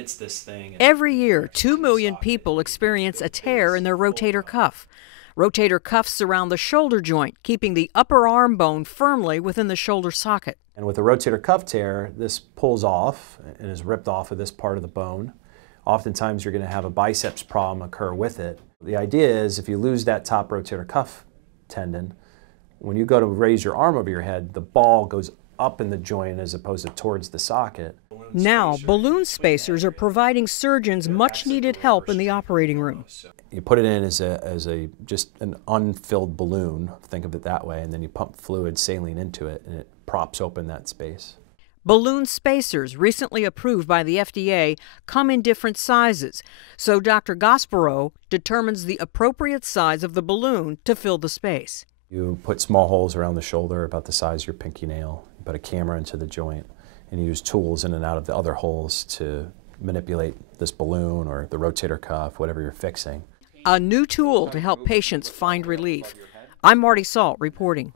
hits this thing. Every year, 2 million people experience a tear in their rotator cuff. Rotator cuffs surround the shoulder joint, keeping the upper arm bone firmly within the shoulder socket. And with a rotator cuff tear, this pulls off and is ripped off of this part of the bone. Oftentimes you're going to have a biceps problem occur with it. The idea is if you lose that top rotator cuff tendon, when you go to raise your arm over your head, the ball goes up in the joint as opposed to towards the socket. Now, balloon spacers are providing surgeons much needed help in the operating room. You put it in as just an unfilled balloon, think of it that way, and then you pump fluid saline into it and it props open that space. Balloon spacers, recently approved by the FDA, come in different sizes, so Dr. Gasparo determines the appropriate size of the balloon to fill the space. You put small holes around the shoulder about the size of your pinky nail, you put a camera into the joint, and you use tools in and out of the other holes to manipulate this balloon or the rotator cuff, whatever you're fixing. A new tool to help patients find relief. I'm Marty Salt reporting.